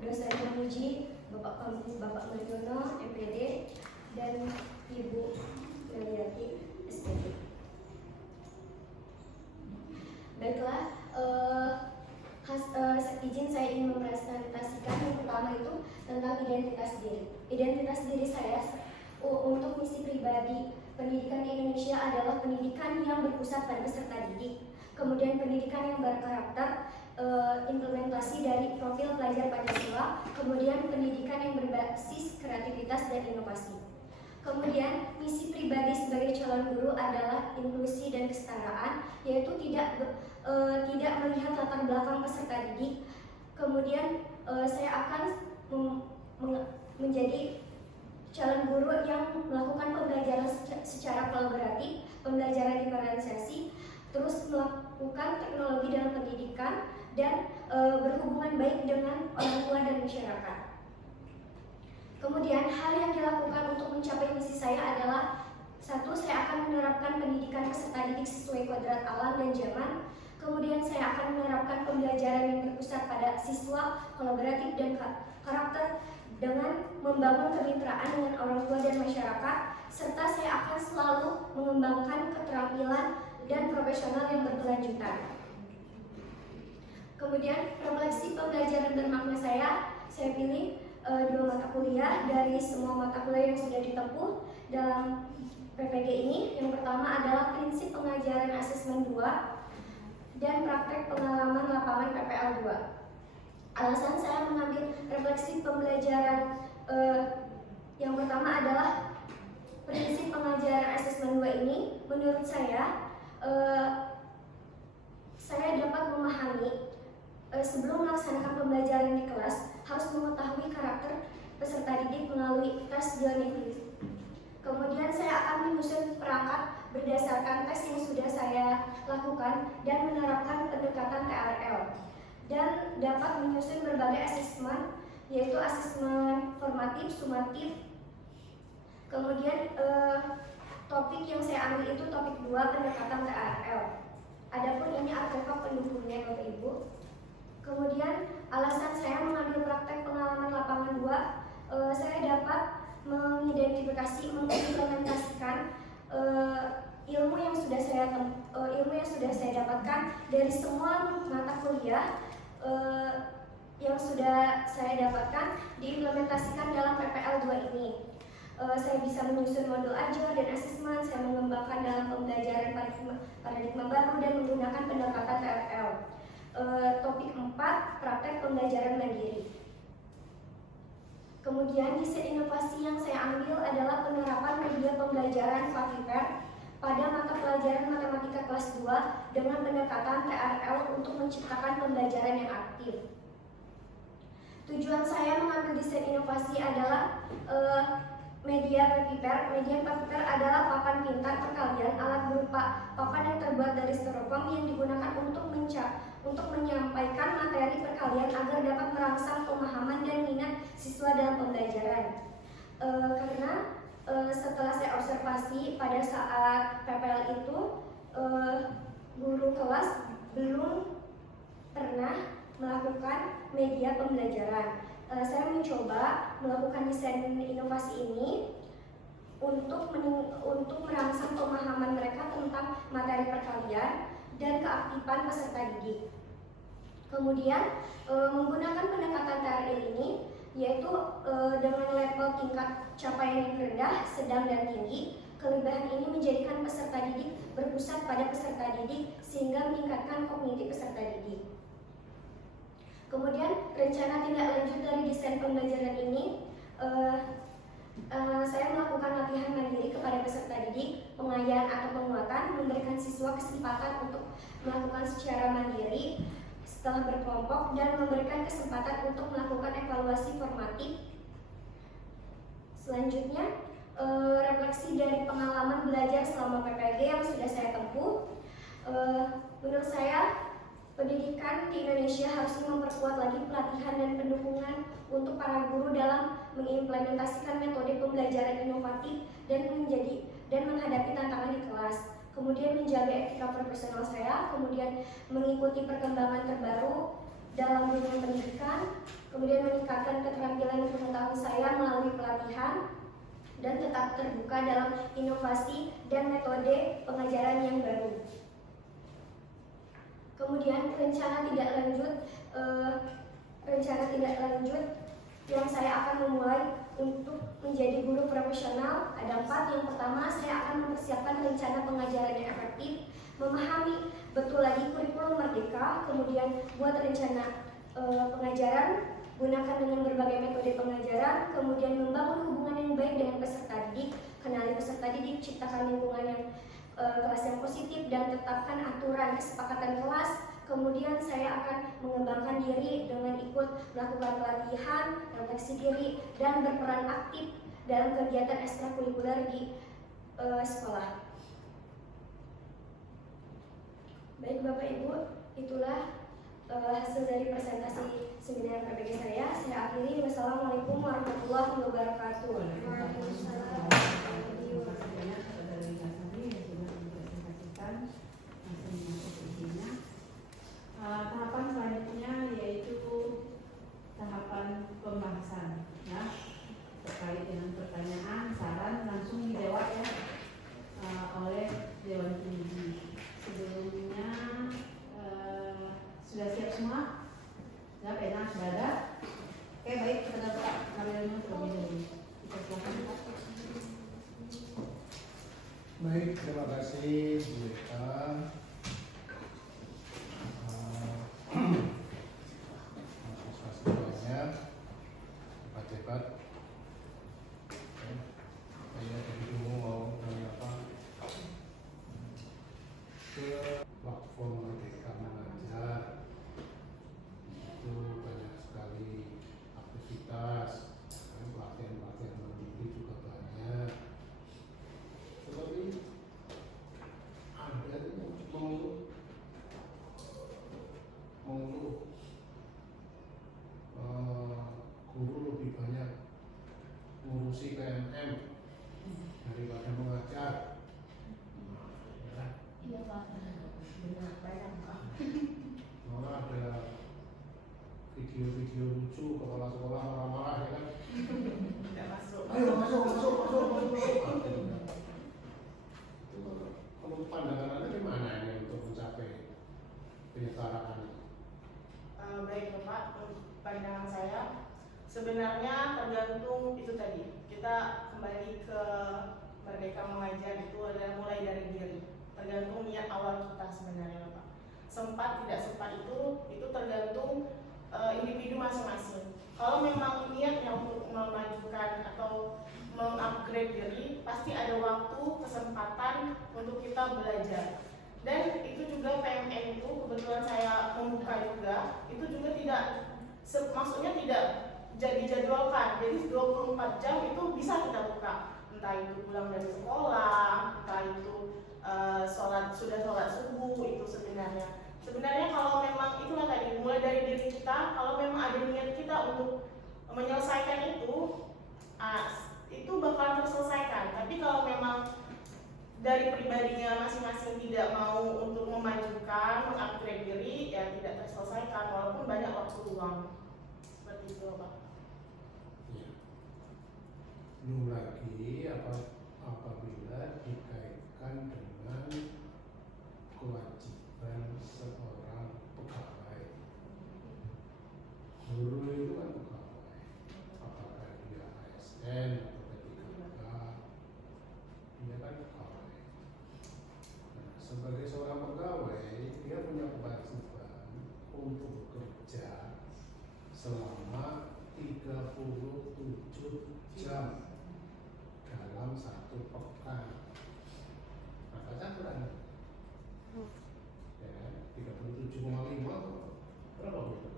dosen penguji Bapak Marjono, MPD, dan Ibu Meliati, SPD. Baiklah, izin saya ingin mempresentasikan yang pertama itu tentang identitas diri. Identitas diri saya untuk misi pribadi pendidikan di Indonesia adalah pendidikan yang berpusat pada peserta didik, kemudian pendidikan yang berkarakter implementasi dari profil pelajar Pancasila, kemudian pendidikan yang berbasis kreativitas dan inovasi. Kemudian misi pribadi sebagai calon guru adalah inklusi dan kesetaraan, yaitu tidak melihat latar belakang peserta didik. Kemudian saya akan menjadi calon guru yang melakukan pembelajaran secara kolaboratif, pembelajaran diferensiasi, terus melakukan teknologi dalam pendidikan, dan berhubungan baik dengan orang tua dan masyarakat. Kemudian hal yang dilakukan untuk mencapai misi saya adalah: 1. Saya akan menerapkan pendidikan peserta didik sesuai kodrat alam dan zaman. Kemudian saya akan menerapkan pembelajaran yang berpusat pada siswa, kolaboratif, dan karakter dengan membangun kemitraan dengan orang tua dan masyarakat, serta saya akan selalu mengembangkan keterampilan dan profesional yang berkelanjutan. Kemudian refleksi pembelajaran bermakna saya pilih 2 mata kuliah dari semua mata kuliah yang sudah ditempuh dalam PPG ini. Yang pertama adalah prinsip pengajaran asesmen 2 dan praktek pengalaman lapangan PPL 2. Alasan saya mengambil refleksi pembelajaran yang pertama adalah prinsip pengajaran asesmen 2 ini. Menurut saya dapat memahami sebelum melaksanakan pembelajaran di kelas harus mengetahui karakter peserta didik melalui tes Gini. Kemudian saya akan menyusun perangkat berdasarkan tes yang sudah saya lakukan dan menerapkan pendekatan TRL, dan dapat menyusun berbagai asesmen, yaitu asesmen formatif, sumatif. Kemudian topik yang saya ambil itu topik 2, pendekatan TRL. Adapun ini artefak pendukungnya Bapak Ibu. Kemudian alasan saya mengambil praktek pengalaman lapangan 2, saya dapat mengidentifikasi, mengimplementasikan ilmu yang sudah saya dapatkan dari semua mata kuliah yang sudah saya dapatkan, diimplementasikan dalam PPL 2 ini. Saya bisa menyusun modul ajar dan asesmen, saya mengembangkan dalam pembelajaran paradigma baru dan menggunakan pendekatan TRL. Topik 4, praktek pembelajaran mandiri. Kemudian desain inovasi yang saya ambil adalah penerapan media pembelajaran Klaviper pada mata pelajaran matematika kelas 2 dengan pendekatan TRL untuk menciptakan pembelajaran yang aktif. Tujuan saya mengambil desain inovasi adalah media Klaviper. Media Klaviper adalah papan pintar perkalian, alat berupa papan yang terbuat dari styrofoam yang digunakan untuk menyampaikan materi perkalian agar dapat merangsang pemahaman dan minat siswa dalam pembelajaran. Karena setelah saya observasi pada saat PPL itu, guru kelas belum pernah melakukan media pembelajaran. Saya mencoba melakukan desain inovasi ini untuk merangsang pemahaman mereka tentang materi perkalian dan keaktifan peserta didik. Kemudian menggunakan pendekatan TRL ini, yaitu dengan level tingkat capaian yang rendah, sedang, dan tinggi. Kelebihan ini menjadikan peserta didik berpusat pada peserta didik sehingga meningkatkan kognisi peserta didik. Kemudian rencana tindak lanjut dari desain pembelajaran ini, saya melakukan latihan mandiri kepada peserta didik, pengayaan atau penguatan, memberikan siswa kesempatan untuk melakukan secara mandiri setelah berkelompok, dan memberikan kesempatan untuk melakukan evaluasi formatif. Selanjutnya, refleksi dari pengalaman belajar selama PPG yang sudah saya tempuh. Menurut saya, pendidikan di Indonesia harusnya memperkuat lagi pelatihan dan pendukungan untuk para guru dalam mengimplementasikan metode pembelajaran inovatif dan menghadapi tantangan di kelas. Kemudian menjaga etika profesional saya, kemudian mengikuti perkembangan terbaru dalam dunia pendidikan, kemudian meningkatkan keterampilan pengetahuan saya melalui pelatihan, dan tetap terbuka dalam inovasi dan metode pengajaran yang baru. Kemudian rencana tidak lanjut yang saya akan memulai untuk menjadi guru profesional ada 4. Yang pertama, saya akan mempersiapkan rencana pengajaran yang efektif, memahami betul lagi kurikulum merdeka, kemudian buat rencana pengajaran, gunakan dengan berbagai metode pengajaran, kemudian membangun hubungan yang baik dengan peserta didik, kenali peserta didik, ciptakan lingkungan yang kelas yang positif, dan tetapkan aturan kesepakatan kelas. Kemudian saya akan mengembangkan diri dengan ikut melakukan pelatihan, refleksi diri, dan berperan aktif dalam kegiatan ekstrakurikuler di sekolah. Baik Bapak Ibu, itulah hasil dari presentasi seminar PPG saya. Saya akhiri. Wassalamualaikum warahmatullahi wabarakatuh. Waalaikumsalam. Tahapan selanjutnya yaitu tahapan pembahasan, ya, terkait dengan pertanyaan, saran langsung dijawab ya oleh Dewan Tinggi. Sebelumnya sudah siap semua? Ya, pena sudah ada. Oke, baik, kita dapat Mariano terlebih dahulu. Kita silakan. Baik, terima kasih Bu Eka. Masih banyak hebat-hebat. Saya jadi bingung mau nanya apa. Ke platform Merdeka Mengajar itu banyak sekali aktivitas, pelatihan-pelatihan mandiri juga banyak. Tetapi ada yang mengeluh guru lebih banyak ngurusi PMM daripada mengajar. Iya Pak. Benar, banyak Pak. Malah ada video-video lucu kepala sekolah marah-marah ya kan. Tidak masuk. Ayo masuk. Itu kalau pandangan Anda gimana ini untuk mencapai penyetaraan? Baik Bapak, pandangan saya sebenarnya tergantung itu tadi. Kita kembali ke Merdeka Mengajar itu adalah mulai dari diri. Tergantung niat awal kita sebenarnya Bapak. Sempat tidak sempat itu tergantung individu masing-masing. Kalau memang niatnya untuk memajukan atau mengupgrade diri, pasti ada waktu, kesempatan untuk kita belajar. Dan itu juga PMN itu kebetulan saya membuka juga, itu juga tidak maksudnya tidak jadi jadwalkan. Jadi 24 jam itu bisa kita buka. Entah itu pulang dari sekolah, entah itu sudah sholat subuh, itu sebenarnya kalau memang itulah tadi, mulai dari diri kita, kalau memang ada niat kita untuk menyelesaikan itu bakalan terselesaikan. Tapi kalau memang dari pribadinya masing-masing tidak mau untuk memajukan, mengupgrade diri, ya tidak terselesaikan walaupun banyak waktu luang. Seperti itu Pak. Ya. Belum lagi apabila dikaitkan dengan kewajiban seorang pegawai. Guru itu kan pegawai, apakah dia ASN atau P3K, dia kan pegawai. Nah, sebagai seorang pegawai, dia punya kewajiban untuk bekerja selama 37 jam dalam satu pekan. Maka campuran ya, 37,5 berapa itu?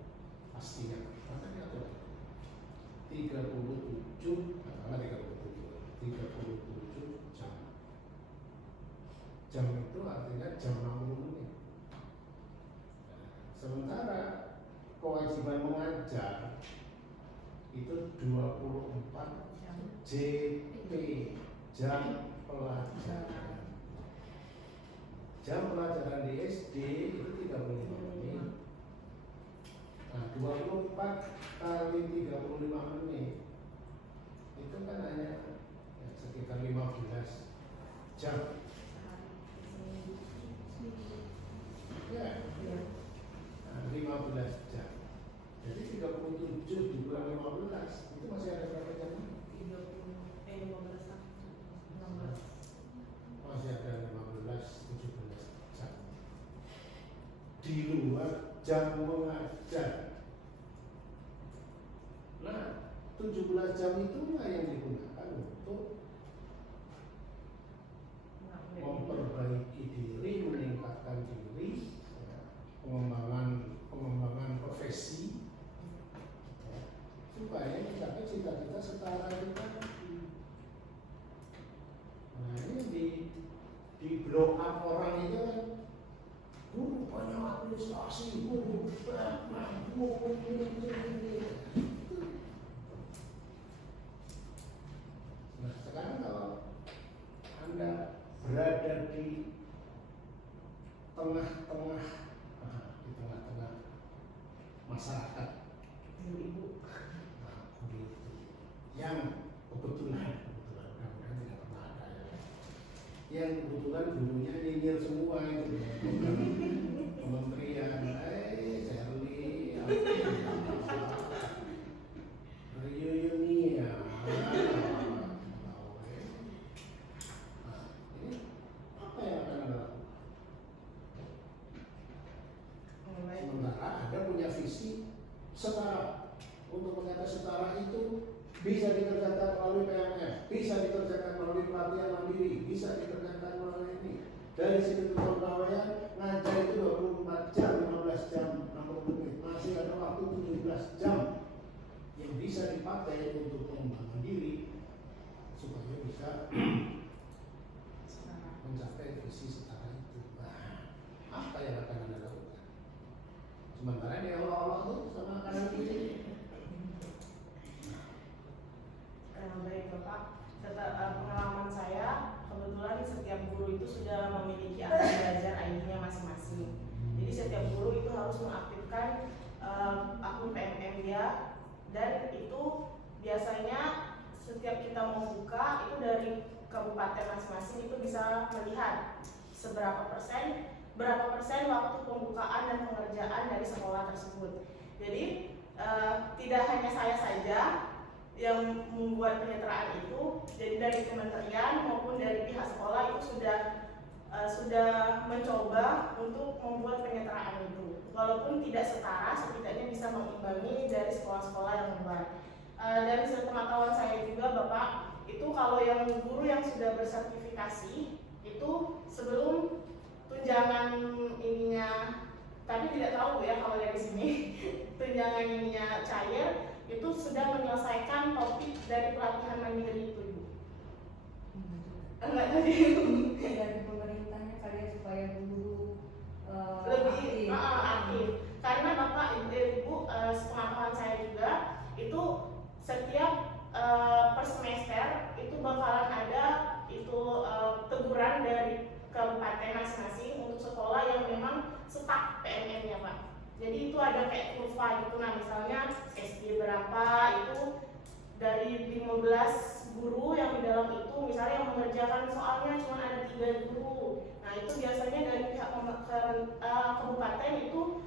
Pastinya maka diatur 37 jam. Jam itu artinya jam 60 menit. Sementara kewajiban mengajar itu 24 JP, jam pelajaran. Jam pelajaran di SD itu 35 menit. Nah, 24 kali 35 menit itu kan hanya ya, sekitar 15 jam. Ya, nah, 15 jam. Jadi 37 dikurang 15 itu masih ada berapa jam? 15 Masih ada 15-17 jam di luar jam mengajar. Nah, 17 jam itulah yang digunakan untuk memperbaiki diri, meningkatkan diri, ya, pengembangan profesi, ya, supaya mencapai cita-cita setara kita. Nah, ini di blow up orang itu kan, guru banyak administrasi, guru ini. Nah, sekarang kalau Anda berada di tengah-tengah masyarakat ibu-ibu yang kebetulan mudah-mudahan tidak pernah ada ya, yang kebetulan gurunya nyinyir semua itu kementerian, Sherly, Yunia, ini apa yang akan Anda lakukan? Sementara Anda punya visi setara. Untuk mencapai setara itu bisa dikerjakan melalui PMF, bisa dikerjakan melalui pelatihan mandiri, bisa dikerjakan melalui ini. Dari sini ke pegawaian ngajar itu 24 jam, 15 jam, 60 menit. Masih ada waktu 17 jam yang bisa dipakai untuk pengembangan diri supaya bisa mencapai visi setara itu. Nah, apa yang akan Anda lakukan? Sementara dia Allah tuh sama kanan kiri. Baik Bapak, pengalaman saya kebetulan setiap guru itu sudah memiliki alat belajar ID-nya masing-masing. Jadi setiap guru itu harus mengaktifkan akun PMM dia, dan itu biasanya setiap kita mau buka itu dari kabupaten masing-masing itu bisa melihat berapa persen waktu pembukaan dan pengerjaan dari sekolah tersebut. Jadi tidak hanya saya saja yang membuat penyertaan itu, jadi dari kementerian maupun dari pihak sekolah itu sudah mencoba untuk membuat penyertaan itu, walaupun tidak setara, setidaknya bisa mengimbangi dari sekolah-sekolah yang luar. Dari sepengetahuan saya juga Bapak, itu kalau yang guru yang sudah bersertifikasi itu sebelum tunjangan ininya, tapi tidak tahu ya kalau dari sini tunjangan ininya cair, itu sudah menyelesaikan topik dari pelatihan mandiri itu, Ibu. Enggak tadi Dari pemerintahnya kalian supaya guru lebih aktif. Karena Bapak Ibu, sepengetahuan saya juga itu setiap per semester itu bakalan ada itu teguran dari kabupaten masing-masing untuk sekolah yang memang stuck PMM-nya Pak. Jadi itu ada kayak kurva gitu. Nah misalnya SD berapa itu dari 15 guru yang di dalam itu, misalnya yang mengerjakan soalnya cuma ada 3 guru. Nah itu biasanya dari pihak kabupaten itu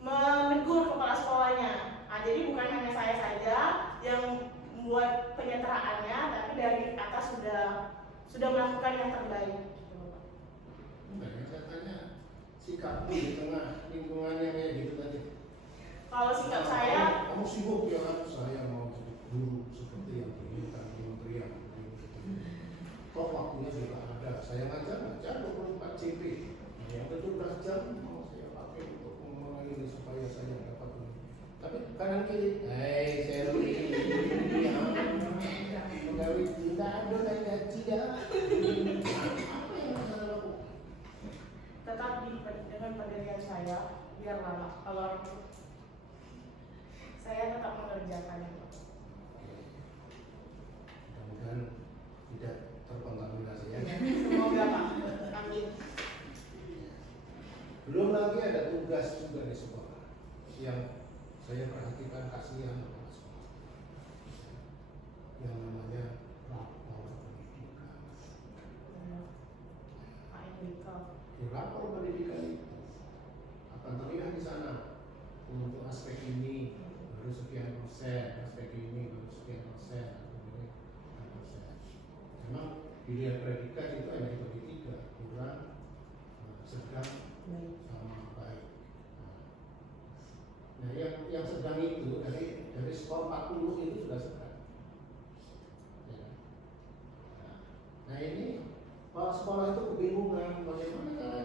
menegur kepala sekolahnya. Nah jadi bukan hanya saya saja yang membuat penyetaraannya, tapi dari atas sudah melakukan yang terbaik. Nah, saya tanya sikap di tengah lingkungannya kayak gitu tadi. Kalau sikap saya, kamu sibuk ya kan, saya mau jadi guru seperti yang diinginkan kementerian. Toh waktunya sudah ada. Saya ngajar 24 JP. Yang 17 jam mau saya pakai untuk mengulangi supaya saya dapat ini. Tapi kanan kiri, Sherly, pegawai tidak ada naik gaji ya. Apa yang saya lakukan? tetap dengan pendirian saya biar lama. Kalau saya tetap mengerjakan itu. Mudah-mudahan tidak terkontaminasi ya. Semoga Pak. Amin. Belum lagi ada tugas juga di sekolah yang saya perhatikan kasihan kepala sekolah yang namanya rapor pendidikan. Di rapor pendidikan itu akan terlihat di sana untuk aspek ini baru sekian persen, aspek ini baru sekian persen, atau ini sekian persen. Memang dilihat predikat itu hanya dibagi tiga, kurang, sedang, sama baik. Nah, yang sedang itu dari skor 40 itu sudah sedang. Ya. Nah ini kepala sekolah itu kebingungan bagaimana